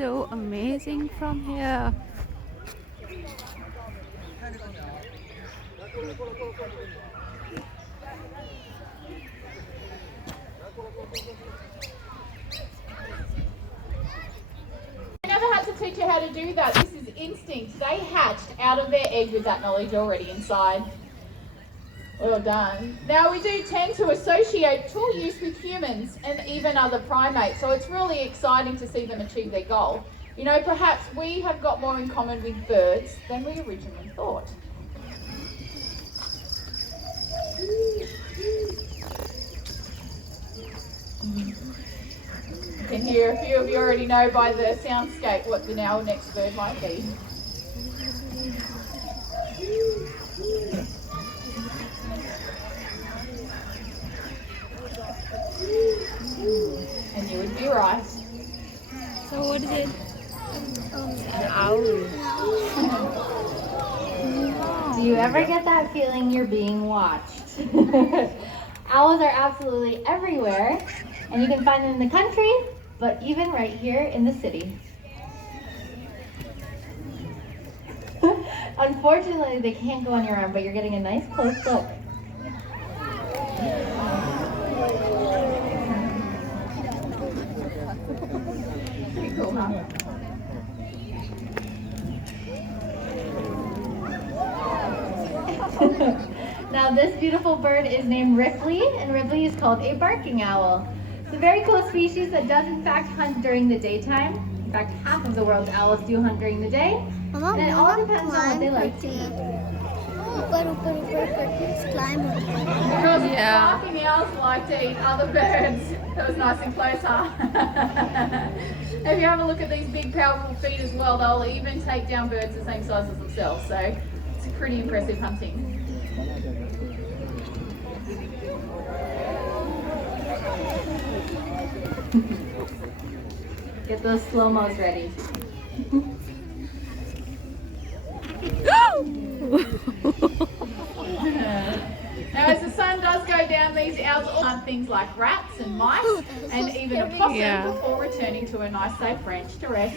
so amazing from here. I never had to teach you how to do that. This is instinct. They hatched out of their egg with that knowledge already inside. Well done. Now we do tend to associate tool use with humans and even other primates, so it's really exciting to see them achieve their goal. You know, perhaps we have got more in common with birds than we originally thought. You can hear a few of you already know by the soundscape what the now next bird might be. And you would be right. So what is it? An owl. Do you ever get that feeling you're being watched? Owls are absolutely everywhere, and you can find them in the country, but even right here in the city. Unfortunately, they can't go on your arm, but you're getting a nice close look. Pretty cool, huh? Now this beautiful bird is named Ripley, and Ripley is called a barking owl. It's a very cool species that does in fact hunt during the daytime. In fact, half of the world's owls do hunt during the day. And it all depends on what they like to eat. Because barking owls like to eat other birds. That was nice and close, huh? If you have a look at these big powerful feet as well, they'll even take down birds the same size as themselves. So it's pretty impressive hunting. Get those slow-mos ready. Now as the sun does go down, these owls all hunt things like rats and mice and even a possum before returning to a nice safe branch to rest.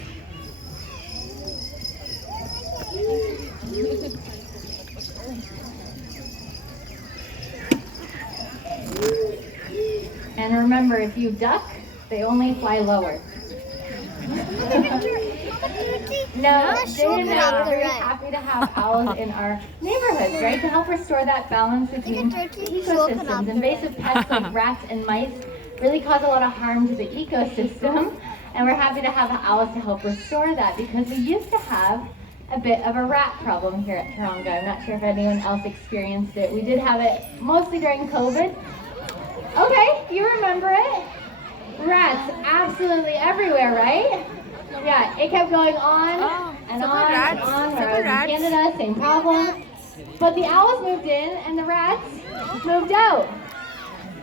And remember, if you duck, they only fly lower. No, Jay and I are very happy to have owls in our neighborhoods, right? To help restore that balance between ecosystems. Invasive pests like rats and mice really cause a lot of harm to the ecosystem, and we're happy to have owls to help restore that, because we used to have a bit of a rat problem here at Taronga. I'm not sure if anyone else experienced it. We did have it mostly during COVID. Okay, you remember it? Rats absolutely everywhere, right? Yeah, it kept going on and on and on. When I was in Canada, same problem. But the owls moved in and the rats moved out.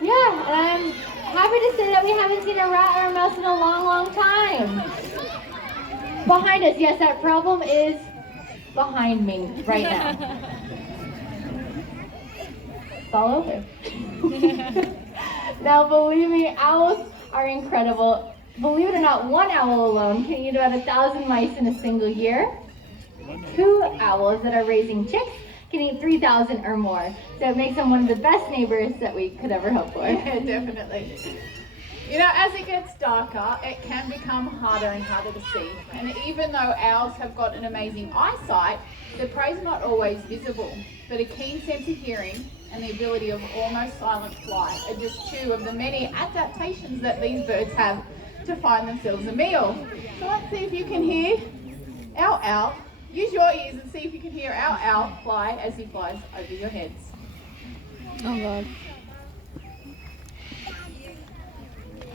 Yeah, and I'm happy to say that we haven't seen a rat or a mouse in a long, long time. Behind us, yes, that problem is behind me right now. It's all over. Now, believe me, owls are incredible. Believe it or not, one owl alone can eat about 1,000 mice in a single year. 2 owls that are raising chicks can eat 3,000 or more. So it makes them one of the best neighbors that we could ever hope for. Yeah, definitely. You know, as it gets darker, it can become harder and harder to see. And even though owls have got an amazing eyesight, their prey is not always visible. But a keen sense of hearing and the ability of almost silent flight are just 2 of the many adaptations that these birds have to find themselves a meal. So let's see if you can hear our owl. Use your ears and see if you can hear our owl fly as he flies over your heads. Oh God.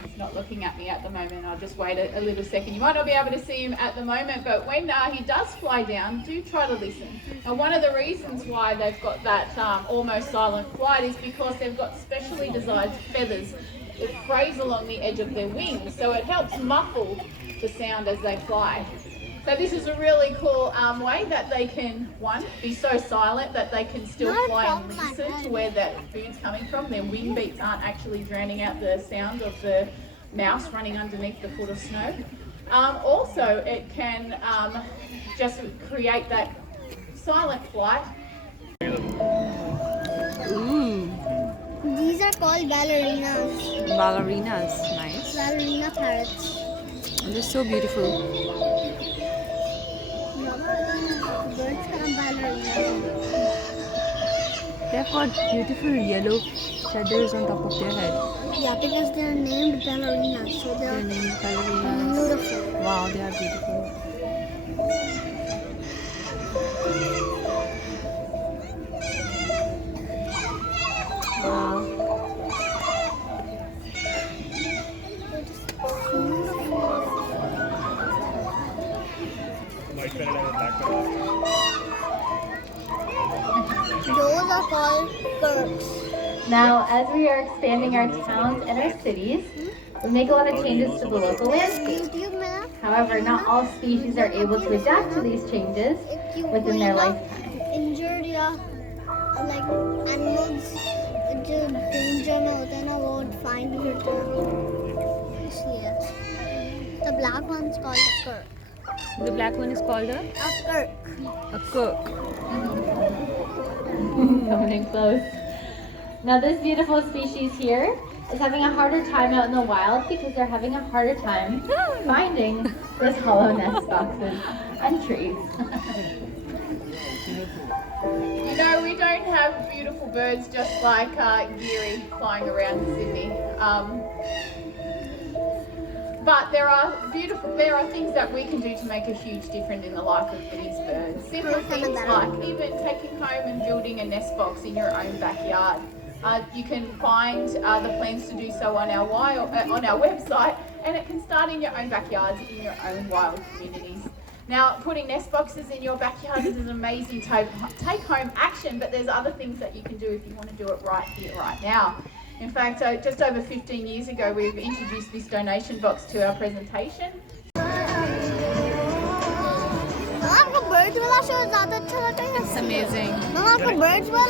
He's not looking at me at the moment. I'll just wait a little second. You might not be able to see him at the moment, but when he does fly down, do try to listen. Now, one of the reasons why they've got that almost silent flight is because they've got specially designed feathers that graze along the edge of their wings, so it helps muffle the sound as they fly. So this is a really cool way that they can, one, be so silent that they can still fly and listen to where that food's coming from. Their wing beats aren't actually drowning out the sound of the mouse running underneath the foot of snow. Also, it can just create that silent flight. Ooh, These are called ballerinas. ballerinas, nice. Ballerina parrots. They're so beautiful. Birds are ballerinas. They've got beautiful yellow feathers on top of their head. Yeah, because they are named ballerinas, so they They're are named ballerinas. beautiful. Wow, they are beautiful. Wow. Those are called kirks. Now, as we are expanding our towns and our cities, we make a lot of changes to the local landscape. YouTube में However, not all species are able to adapt to these changes within their lifetime. injured या like animals जो danger में होते हैं ना वो find करते हैं इसलिए the black one's called a kirk. The black one is called a Kirk. kirk. Coming in close. Now, this beautiful species here is having a harder time out in the wild because they're having a harder time finding those hollow nest boxes and trees. You know, we don't have beautiful birds just like Geary flying around Sydney. But there are things that we can do to make a huge difference in the life of these birds. Simple things like even taking home and building a nest box in your own backyard. You can find the plans to do so on our website, and it can start in your own backyards, in your own wild communities. Now, putting nest boxes in your backyard is an amazing take-home action, but there's other things that you can do if you want to do it right here, right now. In fact, just over 15 years ago, we've introduced this donation box to our presentation. आपको birds वाला show ज़्यादा अच्छा लगता है? It's amazing. आपको birds वाला